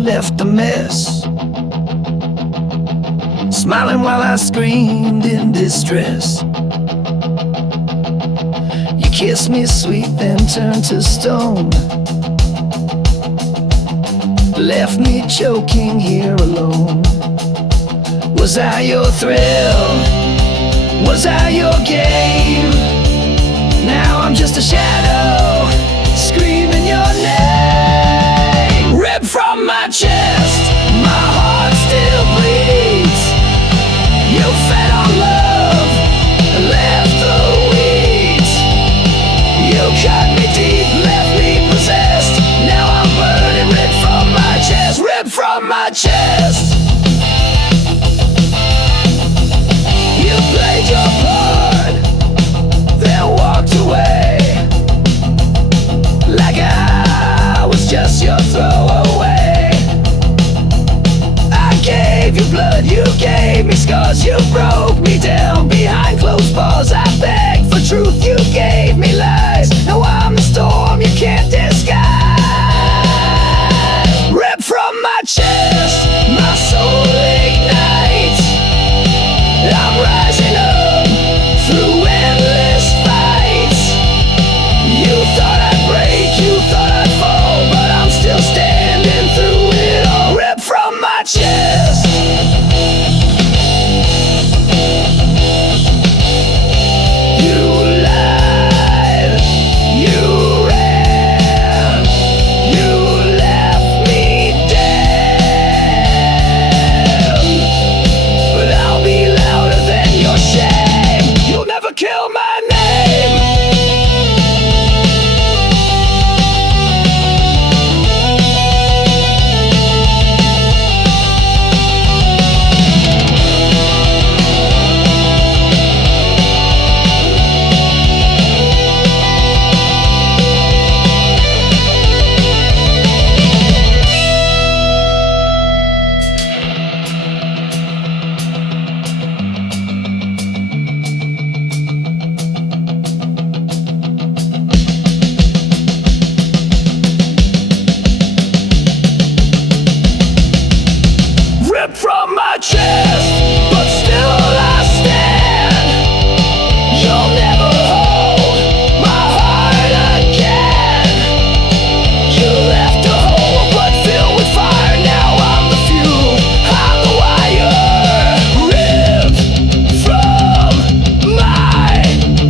left a mess, smiling while I screamed in distress. You kissed me sweet, then turned to stone, left me choking here alone. Was I your thrill? Was I your game? Now I'm just a shadow, screaming your name. Ripped from my chest, my heart still bleeds. You fed on love and left the weeds. You cut me deep, left me possessed. Now I'm burning, ripped from my chest, ripped from my chest. You played your part, then walked away, like I was just your throwaway. I gave you blood, you gave me scars, you broke me down behind closed bars. I begged for truth, you gave me lies. Now I'm the storm you can't disguise. Ripped from my chest, my soul ignites. I'm rising up through endless fights. You thought I'd break, you thought I'd fall, but I'm still standing through it all. Ripped from my chest. You lied, you ran, you left me dead. But I'll be louder than your shame. You'll never kill my name. Ripped from my chest, but still I stand. You'll never hold my heart again. You left a hole but filled with fire. Now I'm the fuel, I'm the wire. Ripped from my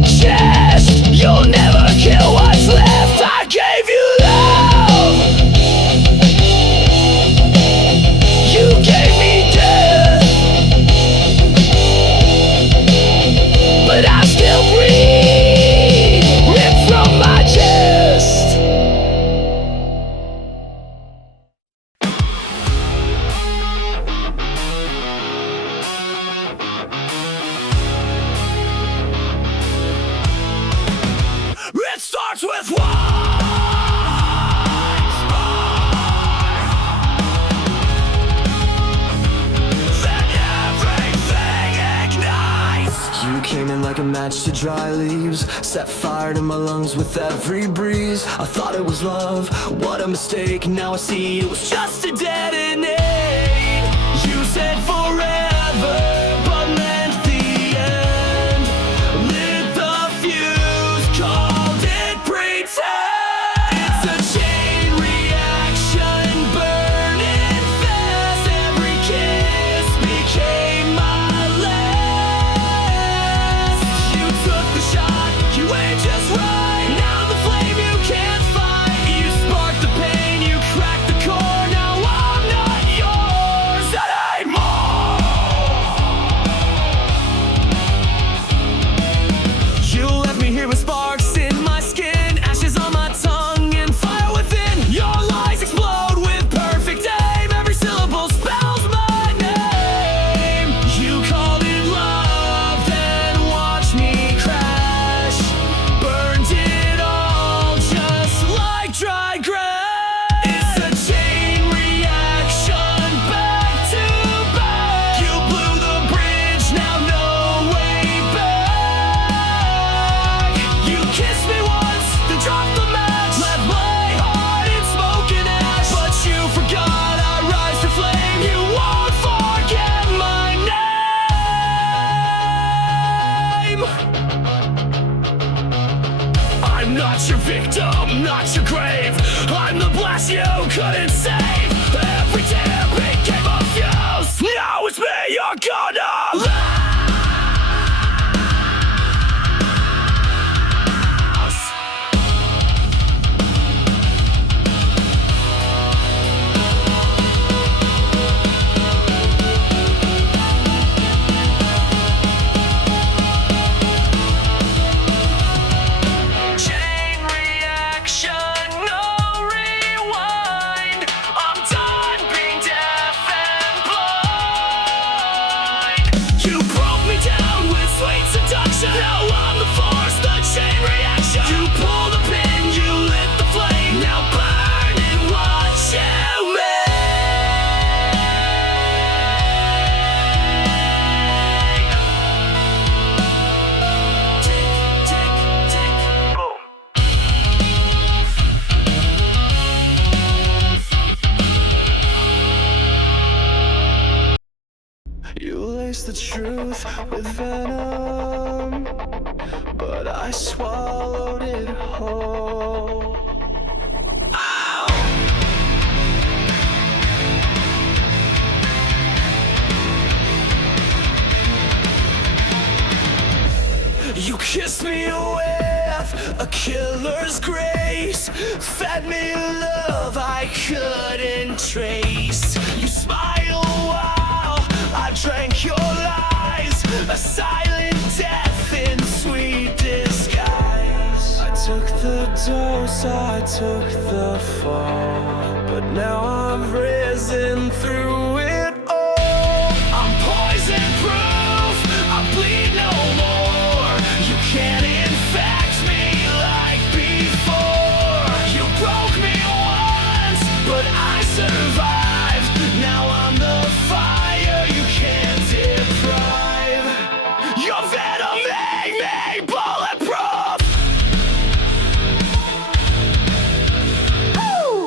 chest. You'll never kill what's left. I gave you love, you gave me death, but I still breathe. Ripped from my chest. It starts with one spark, then everything ignites. You came in like a match to dry leaves, set fire to my lungs with every breeze. I thought it was love, what a mistake. Now I see it was just a detonate. You said forever, but meant the end. Lit the fuse, called it pretend. It's a chain reaction, burning fast. Every kiss became my last. You took the shot, you aimed just right. Now the flame you can't fight. You sparked the pain, you cracked the core. Now I'm not yours anymore. I'm not your victim, not your grave. I'm the blast you couldn't save. Every damn became a fuse. Now it's me you're gonna lose. Now I'm the force, the chain reaction. You pull the pin, you lit the flame. Now burn and watch you make. Tick, tick, tick, boom. You lace the truth with venom, but I swallowed it whole. Ow. You kissed me with a killer's grace, fed me love I couldn't trace. You smiled while I drank your lies, a silent death in sweet disguise. I took the dose, I took the fall, but now I've risen through it all. I'm poison proof, I bleed no more. You can't infect me like before. You broke me once, but I survived. Now I'm the fire you can't deprive. Your venom made me bulletproof. Woo!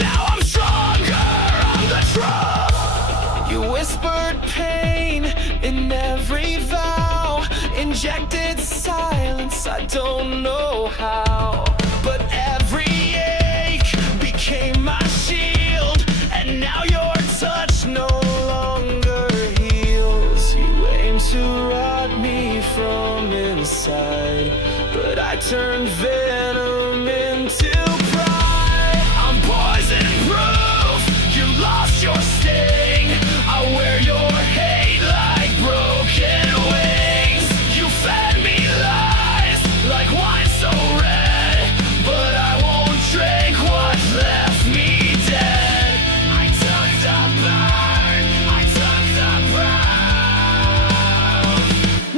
Now I'm stronger, I'm the truth. You whispered pain in every vow, injected silence, I don't know how. But every ache became my shield, and now your touch no longer heals. You aim to rot me from inside, but I turned venom into pride. I'm poison proof, you lost your sting. I wear your hate like broken wings. You fed me lies like wine so red, but I won't drink what left me dead. I took the burn, I took the brown.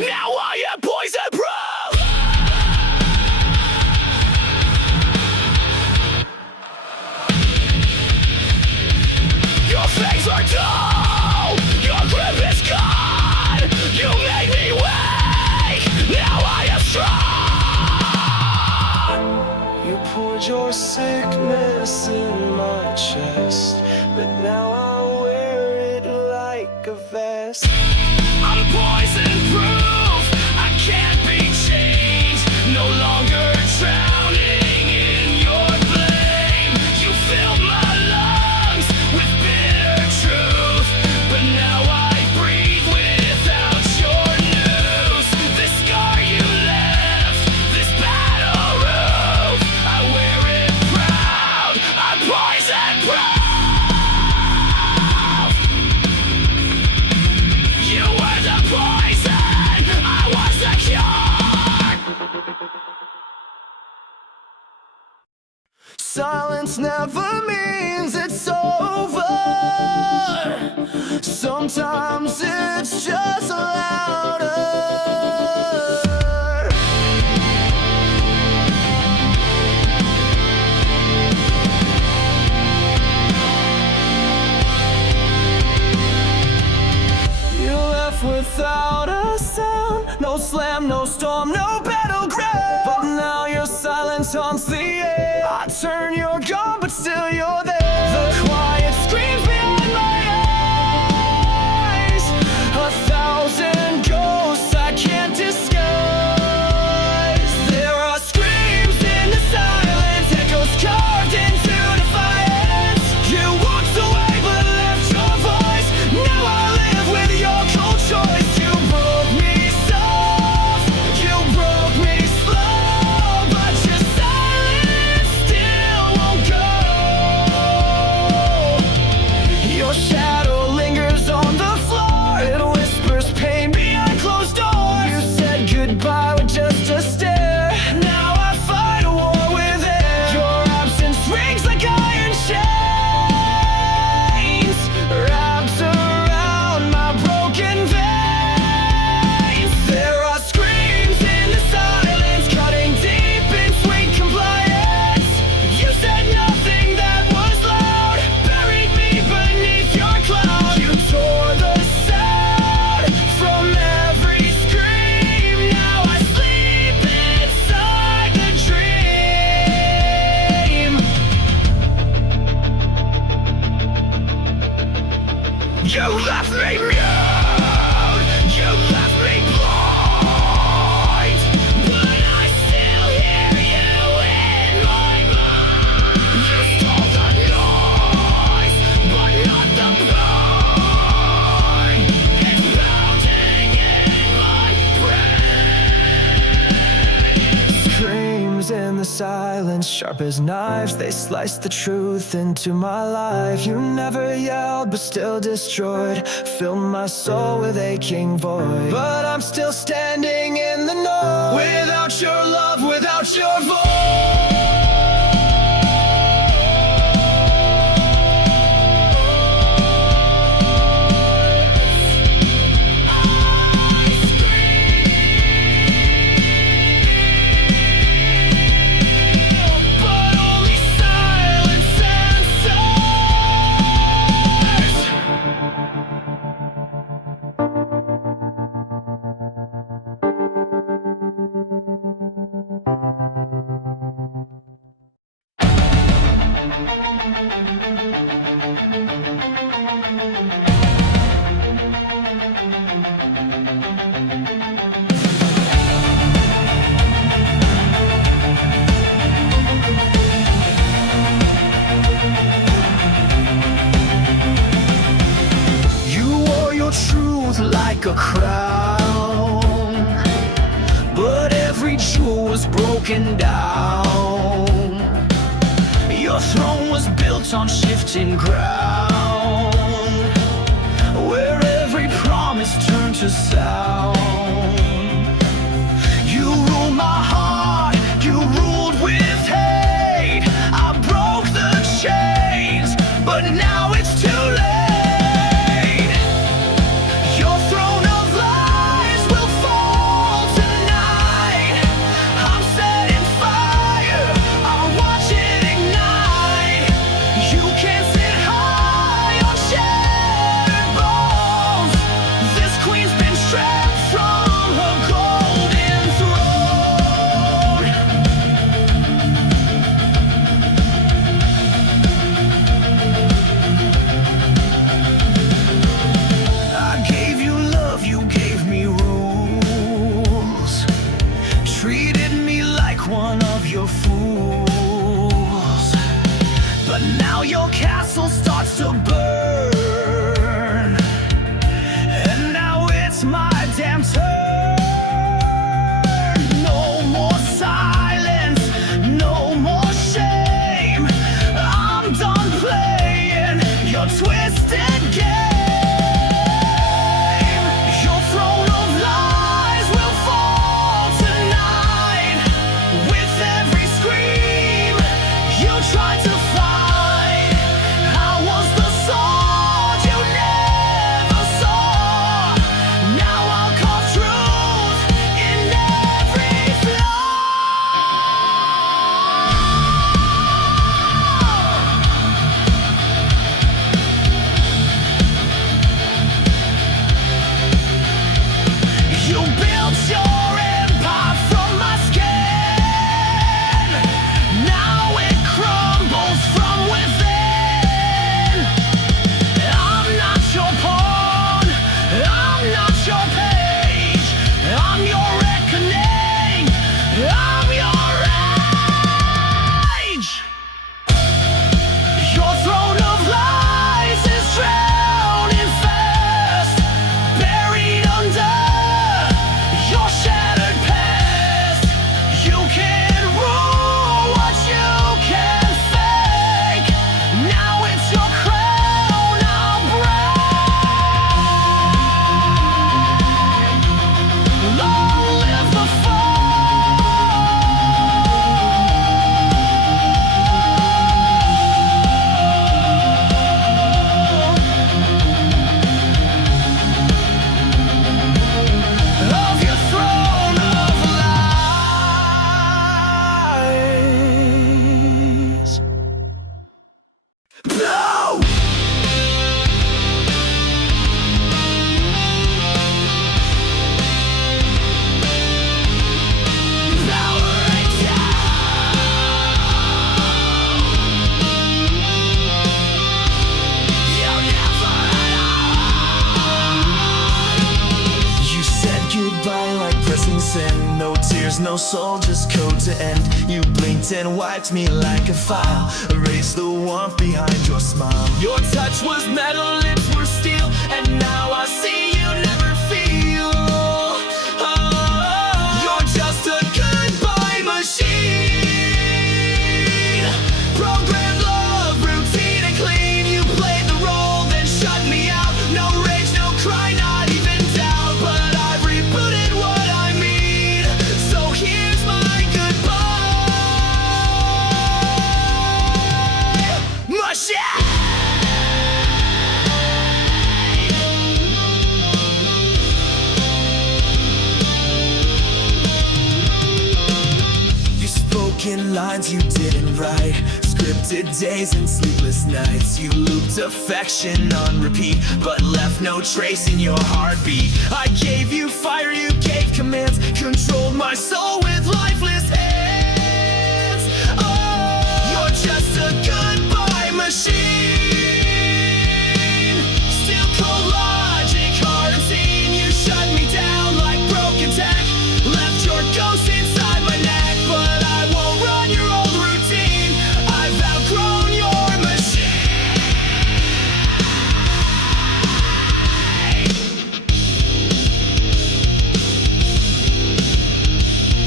Now I am poison proof. Your fangs are dull, your grip is gone. You made me weak, now I am strong. You poured your sickness in my chest, but now I wear it like a vest. I'm poison proof, I can't be changed. No longer drowning in your blame. You filled my lungs with bitter truth, but now I breathe without your news. This scar you left, this battle roof, I wear it proud. I'm poison proof. You were the poison, I was the cure. Silence never means it's over. Sometimes it's just louder. You left without a sound, no slam, no storm, no battleground. But now your silence haunts the air. I turn your gun, but still you're there. The quiet screams behind my eyes, 1,000 ghosts I can't silence, sharp as knives, they sliced the truth into my life. You never yelled, but still destroyed, filled my soul with aching void. But I'm still standing in the noise, without your love, without your voice. Like a crown, but every jewel was broken down. Your throne was built on shifting ground, where every promise turned to sound. You ruled my heart, you ruled with hate. I broke the chains, but now it's too late. Your castle starts to burn, and now it's my damn turn. No more silence, no more shame. I'm done playing your twisted game. Your throne of lies will fall tonight. With every scream you try to fight, no tears, no soul, just code to end. You blinked and wiped me like a file, erased the warmth behind your smile. Your touch was metal, lips were steel, and now I see you never feel. Oh, you're just a goodbye machine. lines you didn't write, scripted days and sleepless nights. You looped affection on repeat, but left no trace in your heartbeat. I gave you fire, you gave commands, controlled my soul with lifeless hands. Oh, you're just a goodbye machine. Still cold logic, hard unseen. You shut me down like broken tech, left your ghost inside my neck. But I won't run your old routine, I've outgrown your machine.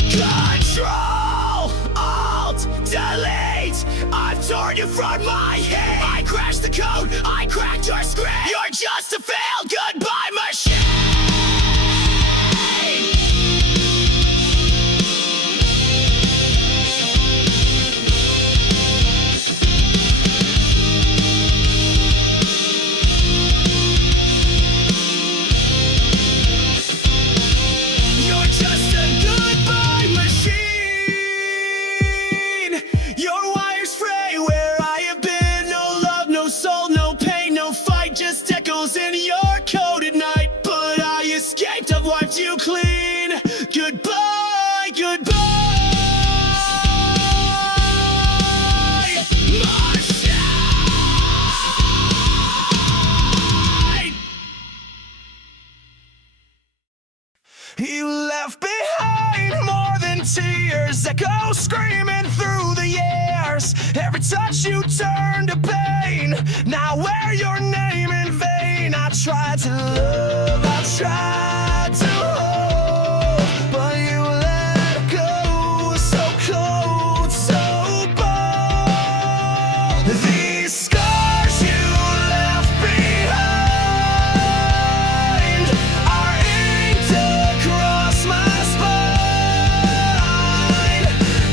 Control, Alt, Delete, I've torn you from my head. I crashed the code, I cracked your script. You're just a failed goodbye machine. You're just a goodbye machine. Your wires fray where I have been. No love, no soul, no pain, no fight, just echoes in your code at night. But I escaped, I've wiped you clean. Goodbye, goodbye. Machine. You left behind more than tears, echoes screaming through the years. Every touch you turned to pain, now wear your name in vain. I tried to love, I tried to hold, but you let go, so cold, so bold. These scars you left behind are inked across my spine.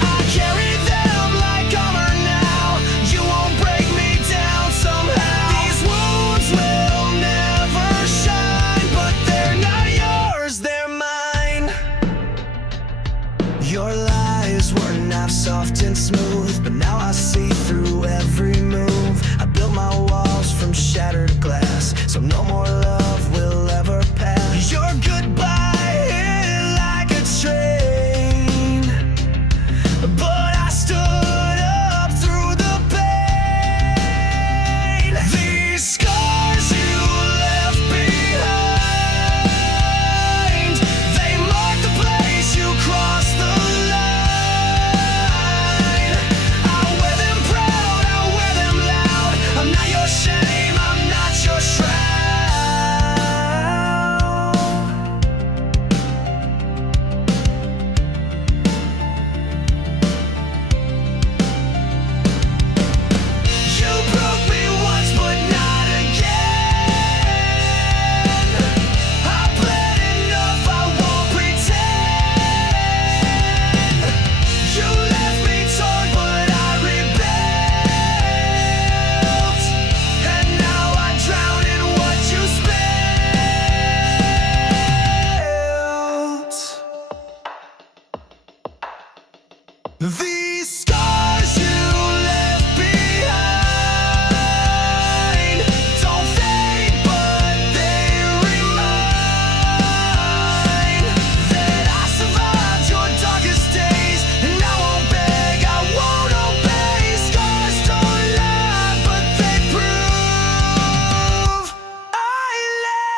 I carry them like armor now, you won't break me down somehow. These wounds will never shine, but they're not yours, they're mine. Your lies were not soft and smooth, but now I see through every move. I built my walls from shattered glass, so no more love will ever pass. Your goodbye hit like a train, but I stood up through the pain. These scars you left behind, they mark the place you crossed the line. I'll wear them proud, I'll wear them loud. I'm not your shame, I'm not your shroud. You broke me once, but not again. I bled enough, I won't pretend. You left me torn, but I rebuilt, and now I drown in what you spilled. These scars you left behind don't fade, but they remind that I survived your darkest days, and I won't beg, I won't obey. Scars don't lie, but they prove I live.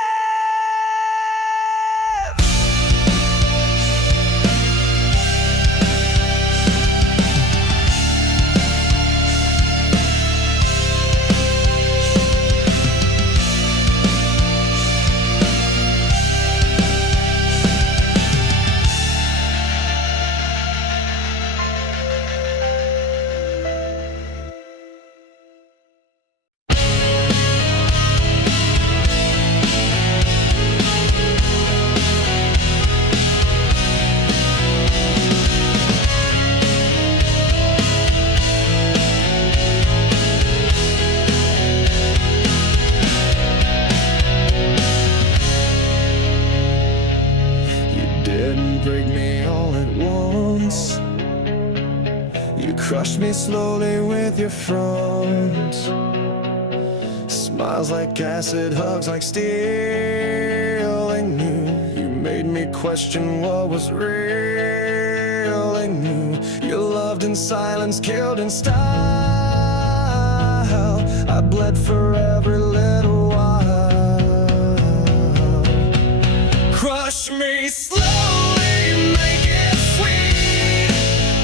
You crushed me slowly with your front. Smiles like acid, hugs like steel. I knew you made me question what was real. I knew you loved in silence, killed in style. I bled for every little while. Crush me slowly, make it sweet.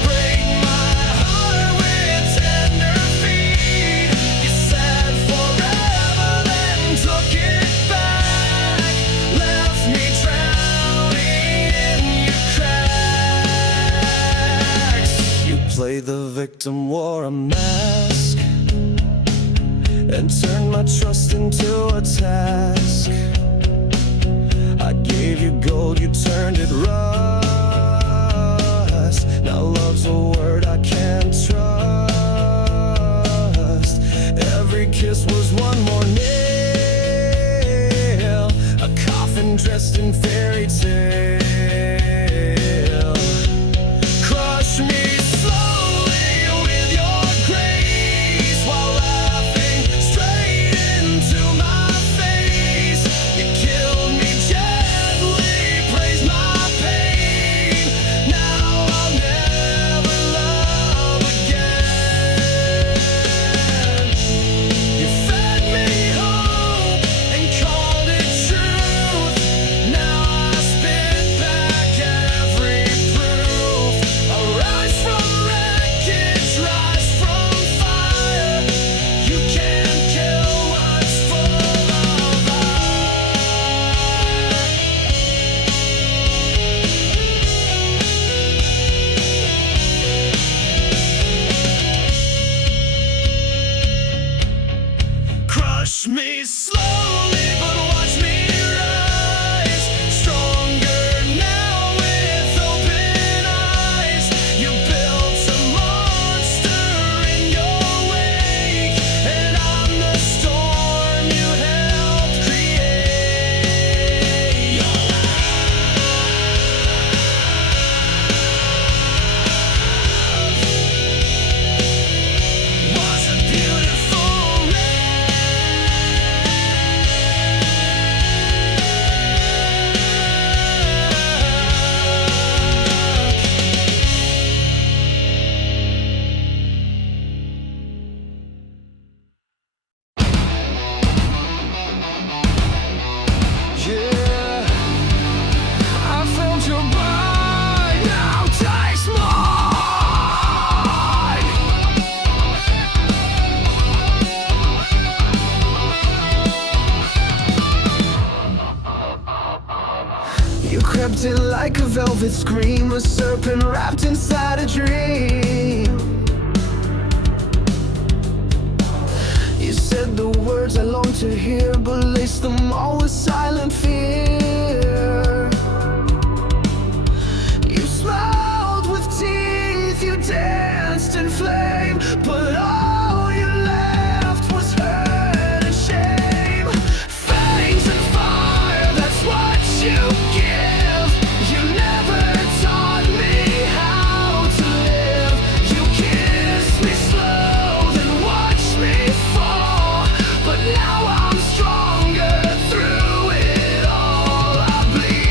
Break my heart with tender feet. You said forever, then took it back. Left me drowning in your cracks. You played the victim, wore a mask, and turned my trust into a task. I gave you gold, you turned it rust. Now love's a word I can't trust. Every kiss was one more nail, a coffin dressed in fairy tale. Crush me slowly with your grace, while laughing straight into my face. You killed me gently, praised my pain. Now I'll never love again. You fed me hope and called it truth. Now I spit back every proof. I rise from wreckage, rise from fire. You can't kill what's full of Crush me slowly, but watch me rise. Stronger now with open eyes. You built a monster in your wake, and I'm the storm you helped create. Your love was a beautiful yeah, I felt your bite, now taste mine. You crept in like a velvet scream, a serpent wrapped inside a dream. You said the words I longed to hear, but laced them all with silent fear. You smiled with teeth, you danced in flame, but all you left was hurt and shame. Fangs and fire, that's what you give. You never taught me how to live. You kissed me slow, then watched me fall. But now I'm stronger through it all. I bleed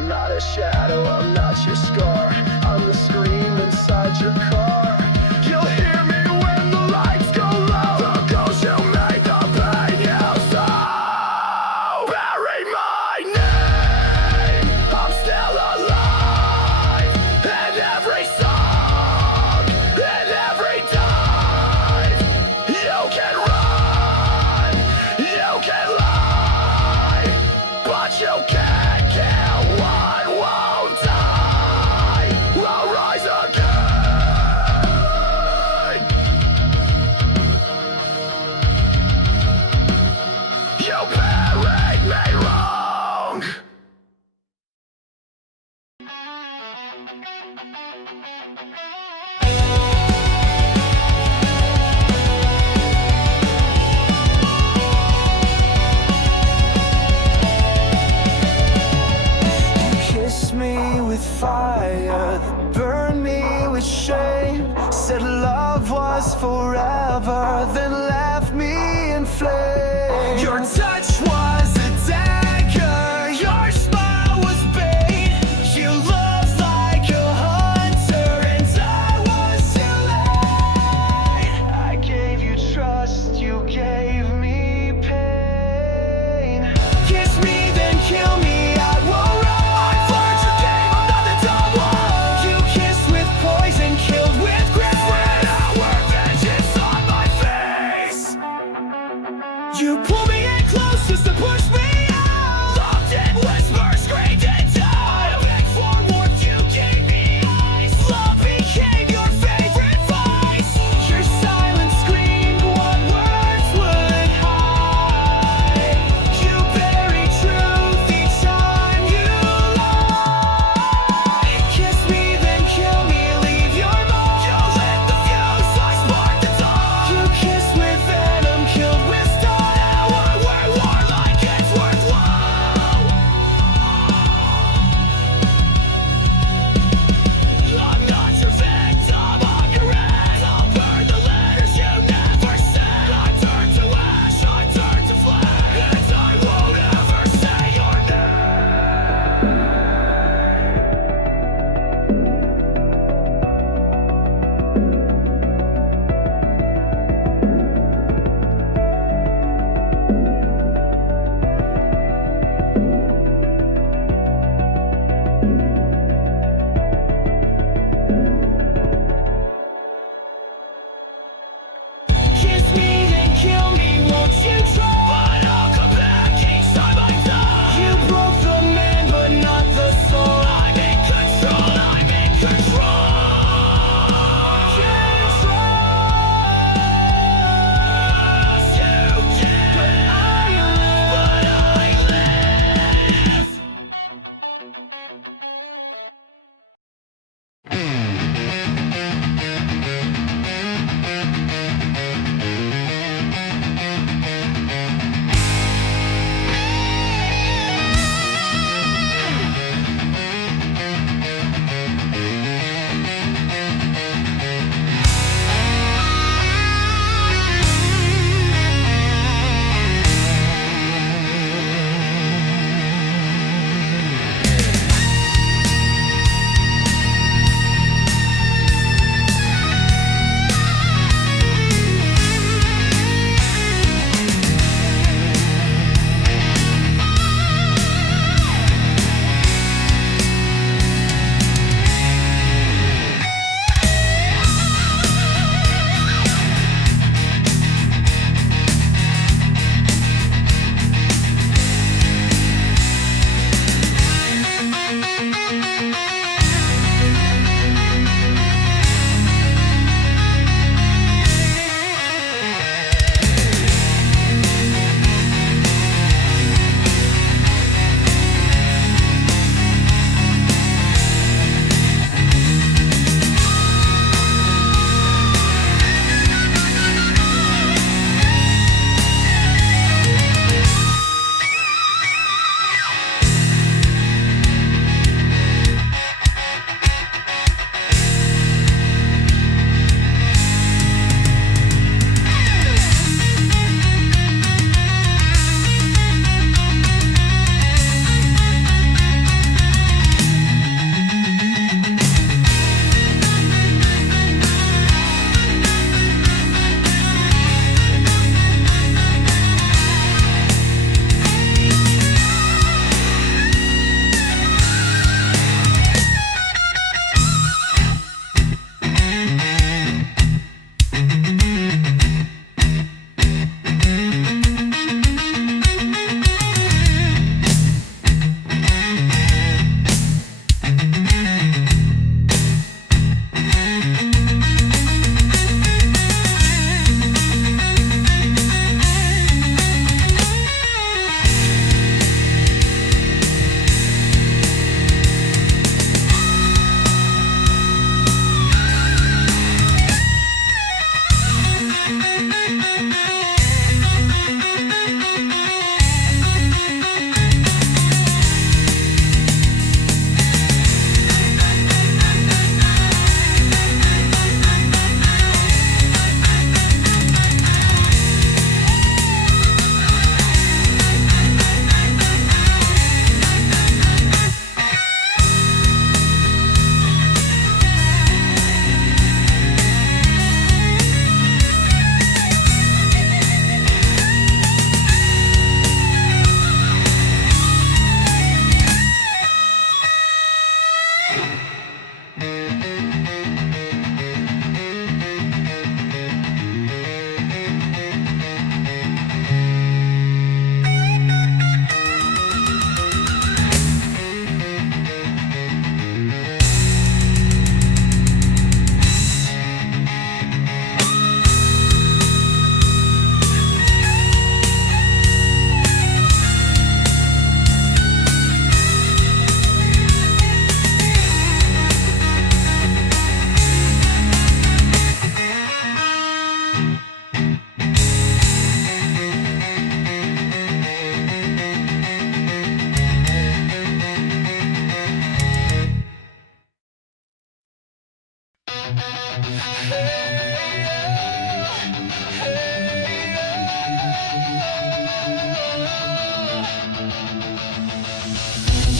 I'm not a shadow, I'm not your scar. I'm the scream inside your car. You'll hear me when the lights go low. The ghost you made, the pain you sow. Bury my name, I'm still alive. In every song, in every dive. You can run, you can lie, but you can't kill what won't die. I'll rise again. You buried me wrong. Kiss me with fire, that burned me with shame. Said love was forever, then left me in flames. Your touch was a dagger, your smile was bait. You looked like a hunter and I was too late. I gave you trust, you gave me pain. Kiss me then kill me, I won't run. I've learned your game, I'm not the dumb one. You kissed with poison, killed with grace. When our vengeance on my face. You pull me in close just to push me out. Loved in whispers, screamed in doubt. I begged for warmth, you gave me ice. Love became your favorite vice. Your silence screamed what words would hide. You buried truth each time you lie. Kiss me then kill me, leave your mark. You lit the fuse, I sparked the dawn. You kissed with venom, killed with stone. Now we're warlike, it's worthwhile.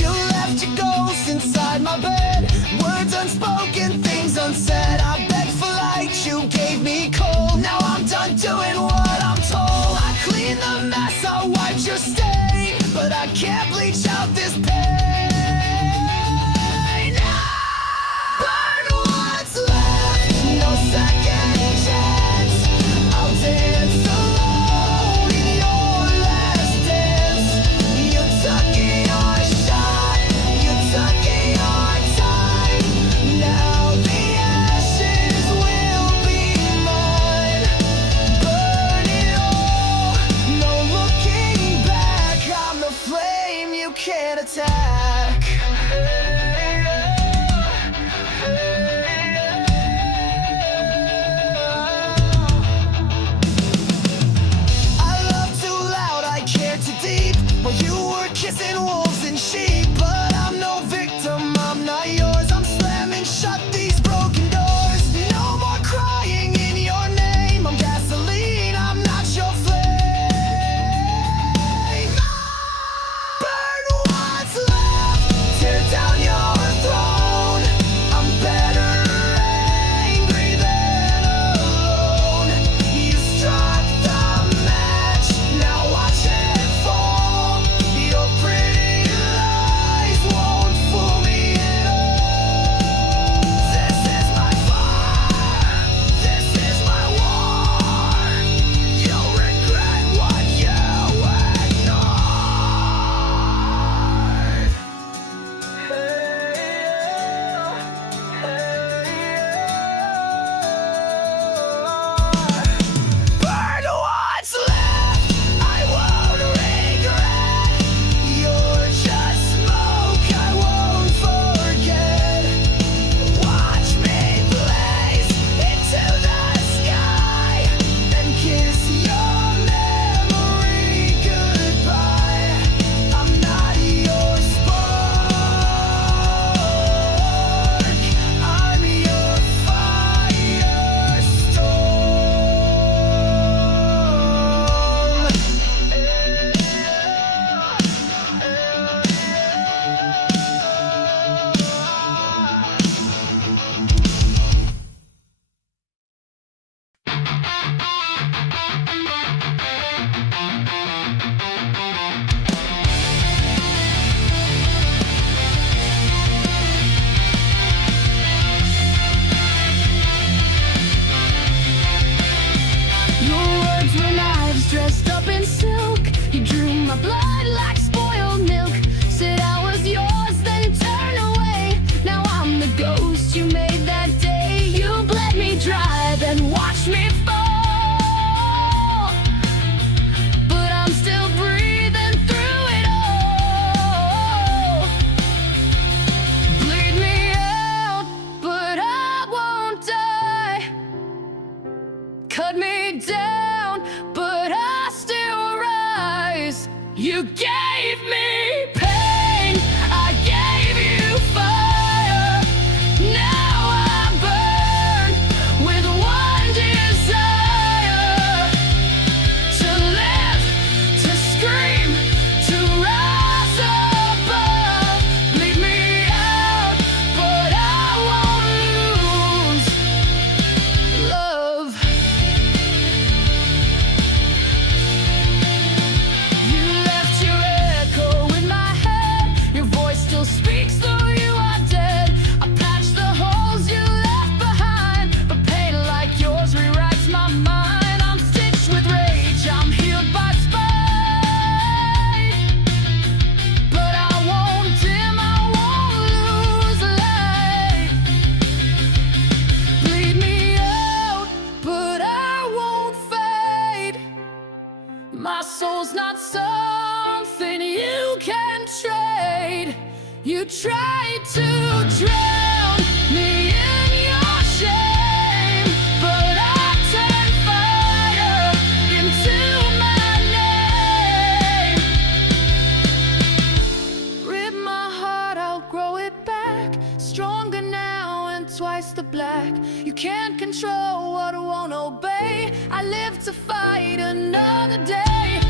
You left your ghost inside my bed, words unspoken, things unsaid. I begged for light, you gave me cold. Now I'm done doing what I'm told. I cleaned the mess, I wiped your stain, but I can't bleach out this pain. Burn what's left, no second chance. I'll dance alone in your last dance. You took your shot, you took your time. Now the ashes will be mine. Burn it all, no looking back. I'm the flame you can't attack. I love too loud, I care too deep. While you were kissing wolves and sheep. But I'm no victim, I'm not yours. I'm slamming shut these broken doors. No more crying in your name. I'm gasoline, I'm not your flame. Burn what's left, tear down your throne. I'm better angry than alone. You struck the match, now watch it fall. Your pretty lies won't fool me at all. This is my fire, this is my war. You'll regret what you ignored. Burn what's left, I won't regret. You're just smoke, I won't forget. Watch me blaze into the sky and kiss your memory goodbye. I'm not your spark, I'm your Your words were knives dressed up in silk. You drew my blood like spoiled milk. Said I was yours, then turned away. Now I'm the ghost you made that day. You bled me dry, then watched me fall. But I'm still breathing through it all. Bleed me out, but I won't die. Cut me down, but I still rise. You gave me pain, I gave you fire. Now I burn with one desire: to live, to scream, to rise above. Bleed me out, but I won't lose love. You left your echo in my head. Your voice still speaks though you are dead. I patched the holes you left behind, but pain like yours rewrites my mind. I'm stitched with rage, I'm healed by spite. But I won't dim, I won't lose light. Bleed me out, but I won't fade. My soul's not something you can trade. You tried to drown me in your shame, but I turned fire into my name. Rip my heart, I'll grow it back. Stronger now and twice the black. You can't control what won't obey. I live to fight another day.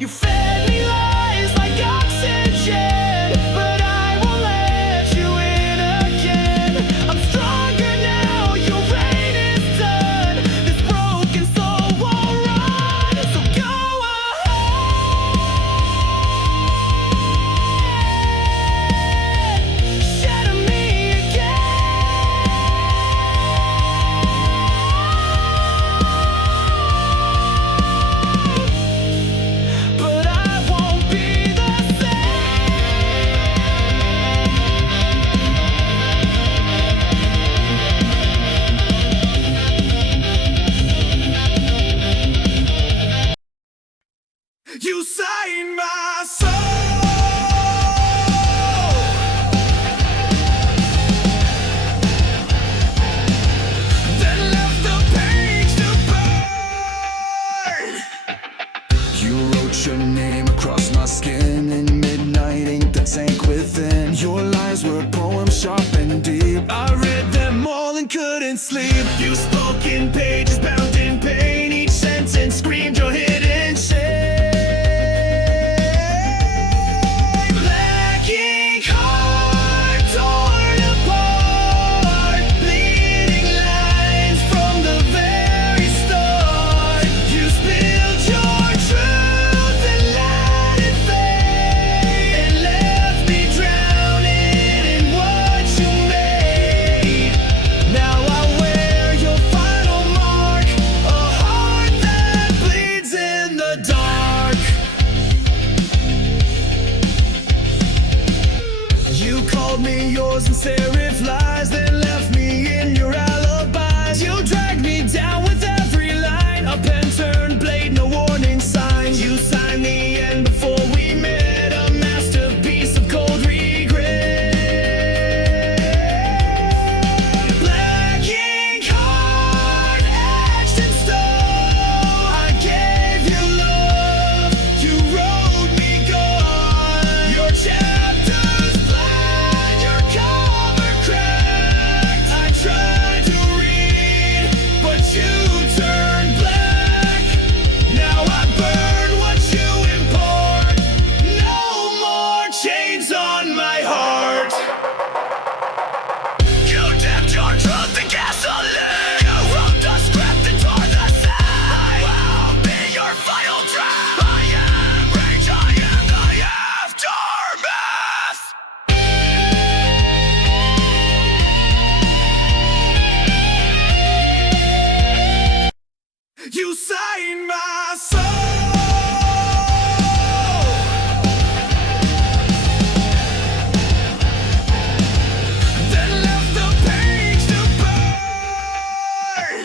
You fed me lies like oxygen, but I won't let you in again. I'm stronger now, your reign is done. This broken soul won't run, so go ahead, shatter me again. But I won't be the same. You saved my soul. Then left the page to burn. You wrote your name across my skin in midnight ink that sank within. Your lies were poems sharp and deep. I read them all and couldn't sleep. You spoke in pages bound in pain. Each sentence screamed your hidden shame. Black ink heart torn apart, bleeding lines from the very start. You spilled your truth and let it fade, and left me drowning in what you made. Now I wear your final mark, a heart that bleeds in the dark. You called me yours and serif lies, then left me in your alibis. You dragged me down with every line, a pen turned blade, no warning signs. You signed the end before we met, a masterpiece of cold regret. Black ink heart etched in stone. I gave you love, you wrote me gone. Your chapters blank, your cover cracked. I tried to read, but you turned black. Now I burn what you import. No more chains on my heart. You dipped your truth in gasoline. You wrote the script and tore the side. I'll be your final draft. I am rage, I am the aftermath. You saved my soul. Then left the page to burn.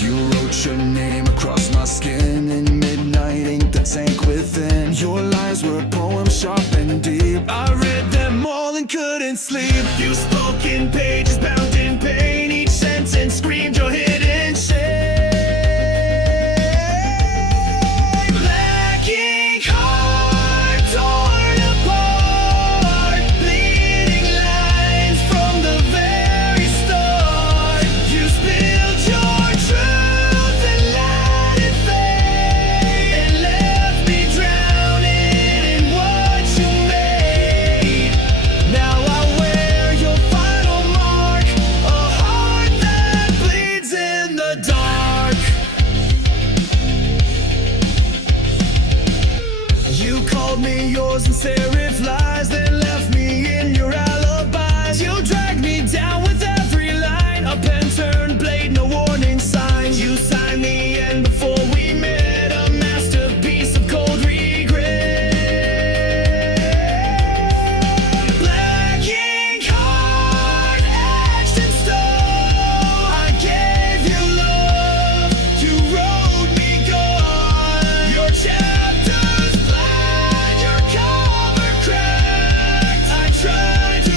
You wrote your name across my skin in midnight ink that sank within. Your lies were poems sharp and deep. I read them all and couldn't sleep. You spoke in pages bound in pain. Each sentence screamed your hidden shame. Black ink heart torn apart, bleeding lines from the very start. You spilled your truth and let it fade, and left me drowning in what you made. Now I wear your final mark, a heart that bleeds in the dark. You called me yours and serif lies, then left me in your alibis. You dragged me down with every line, a pen turned blade, no warning signs. You signed the end before we met, a masterpiece of cold regret. Black ink heart etched in stone. I gave you love, you wrote me gone. Your chapters blank, your cover cracked. I tried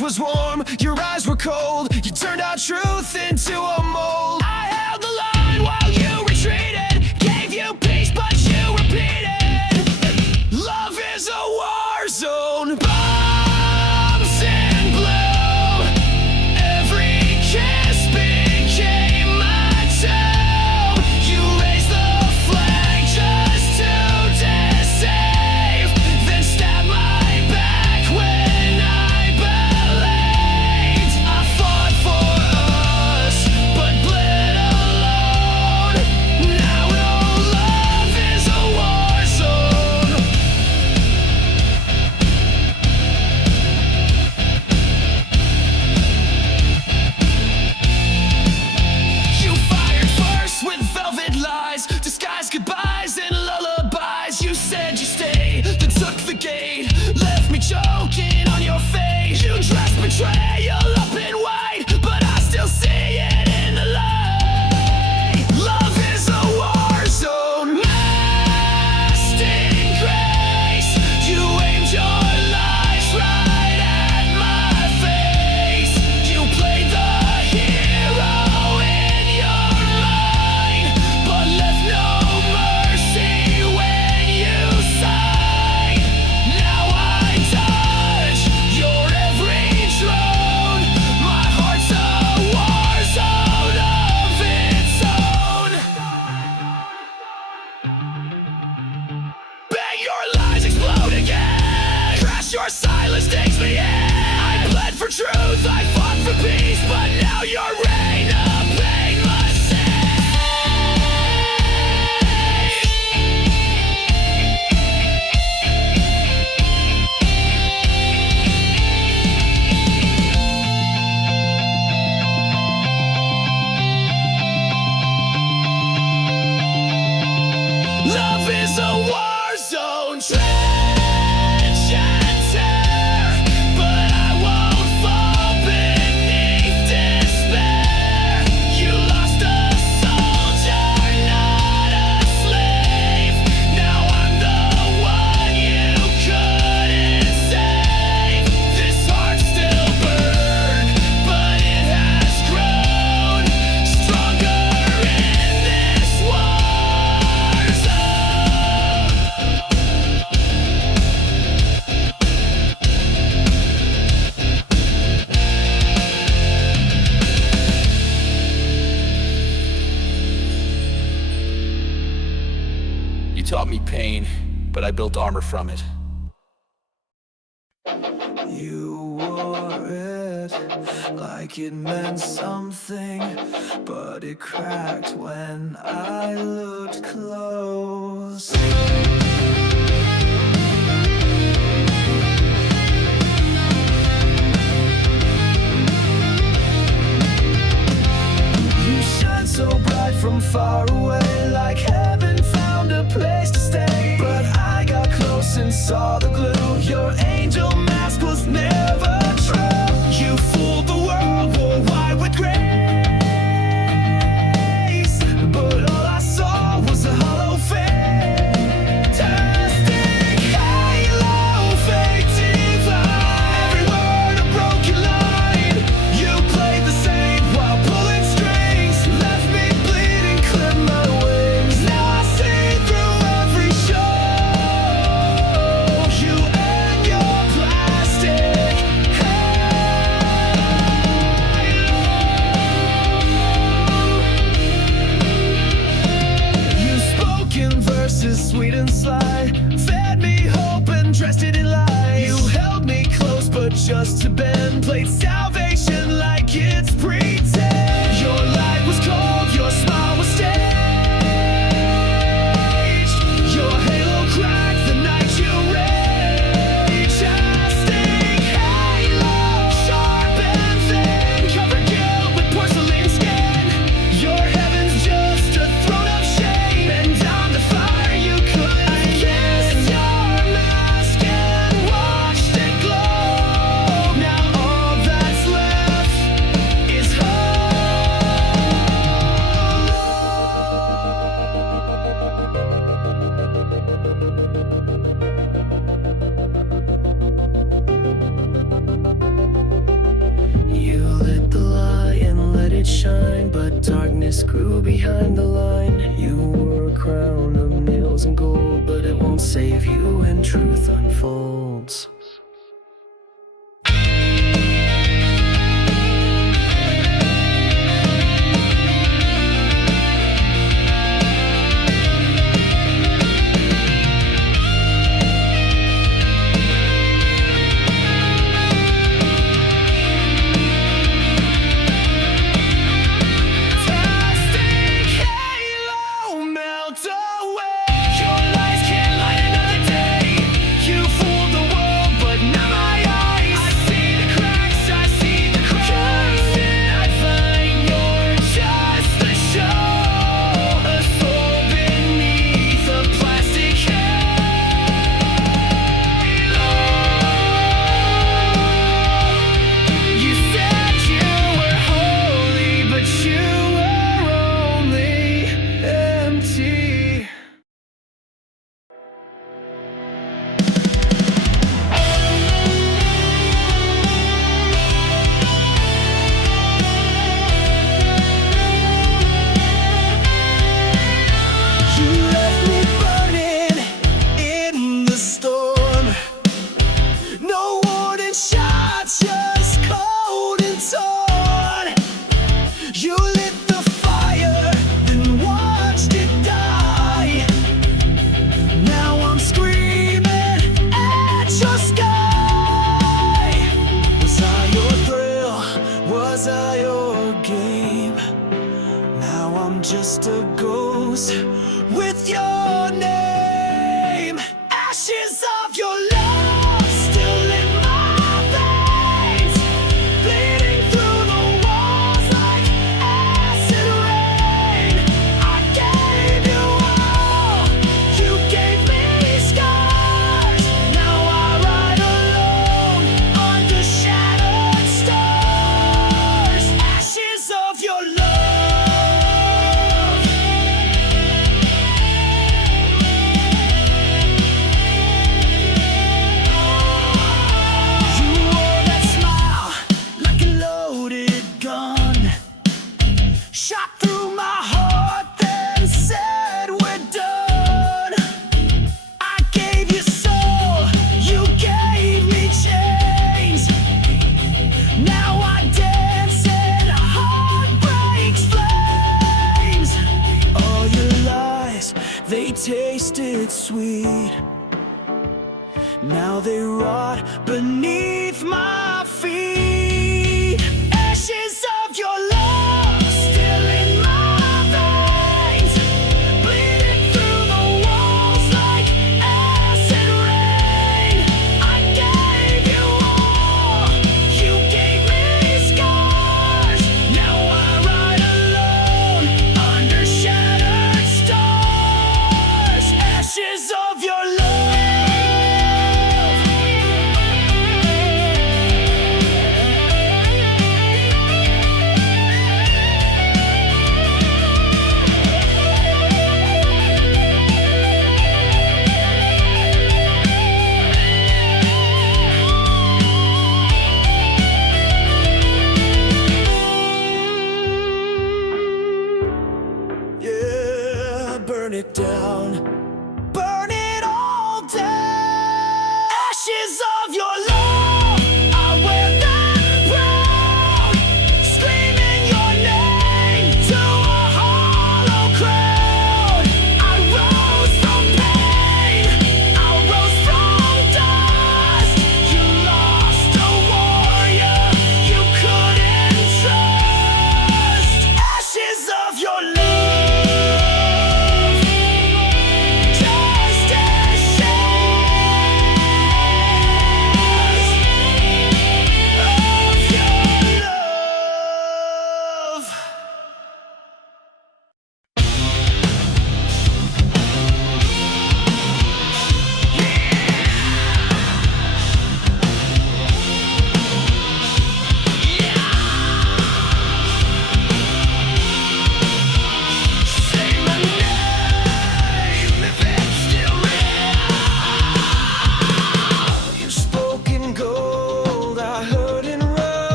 touch was warm, your eyes were cold. You turned our truth into a mold. I held the line while you retreated, gave you peace but you repeated. Love is a war zone. Bombs in blue. Every kiss became my tomb. You raised the flag just to deceive, then stabbed my back when I believed. I fought for us, but bled alone. Now no love is a war zone. You fired first with velvet lies, disguised goodbyes and lullabies. You said you stayed, then took the gate, left me choking on your face. You dressed betrayal up in white, but I still see it in the light. Love is a war zone, masked in grace. You aimed your lies right at my face. You played the hero in your mind, but left no mercy when you sighed. Now I touch your every drone. My heart's a war zone of its own. Bang, your lies explode again. Crash, your silence takes me in. I bled for truth, I fought for peace, but now your reign of pain must Love is a war zone, trench and tear, but I won't fall beneath despair. You lost a soldier, not a slave. Now I'm the one you couldn't save. This heart still burns, but it has grown stronger in this war zone. You taught me pain, but I built armor from it. You wore it like it meant something, but it cracked when I looked close. You shine so bright from far away, like heaven found a place to stay. But I got close and saw the glue. Your angel mask was never true. You fooled the world, wore white with grace, but all I saw was a hollow fantastic halo, fake divine. Every word a broken line. You played the saint while pulling strings, left me bleeding, clipped my shine, but darkness grew behind the line. You wore a crown of nails and gold, but it won't save you when truth unfolds. Just a ghost with your name. Ashes of your love still in my veins, bleeding through the walls like acid rain. I gave you all, you gave me scars. Now I ride alone under shattered stars. Ashes of your love. Shot through my heart, then said we're done. I gave you soul, you gave me chains. Now I dance in heartbreak's flames. All your lies, they tasted sweet. Now they rot beneath my feet. Ashes of your love.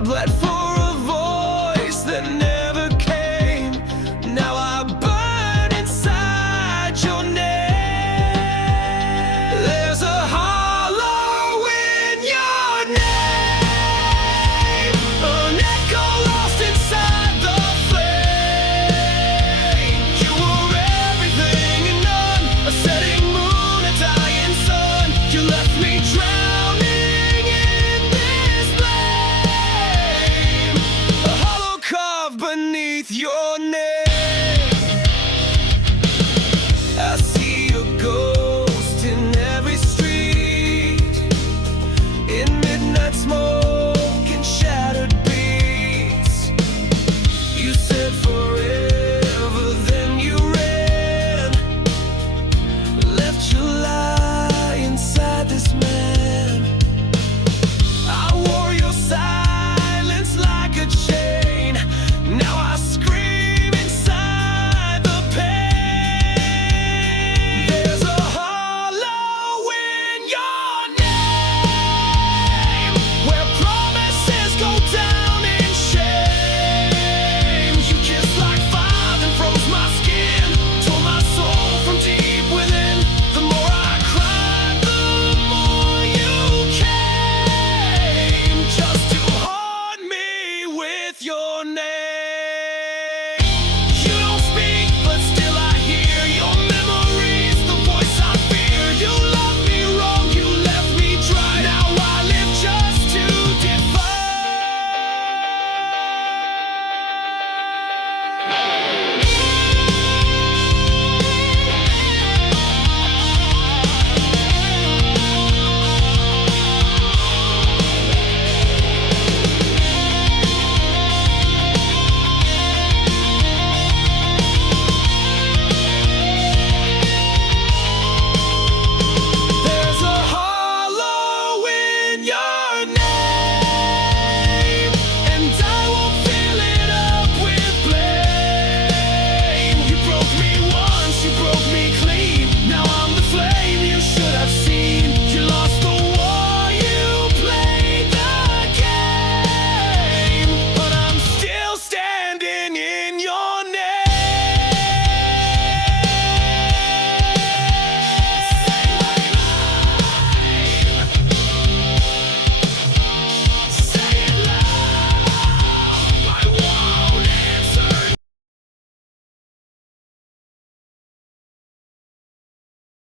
I bled for a voice that never came. Now I burn inside your name. There's a hollow in your name, an echo lost inside the flame. You were everything and none, a setting moon, a dying sun. You left me drowning in this flame, a hollow carved beneath your name. I see your ghost in every street, in midnight smoke.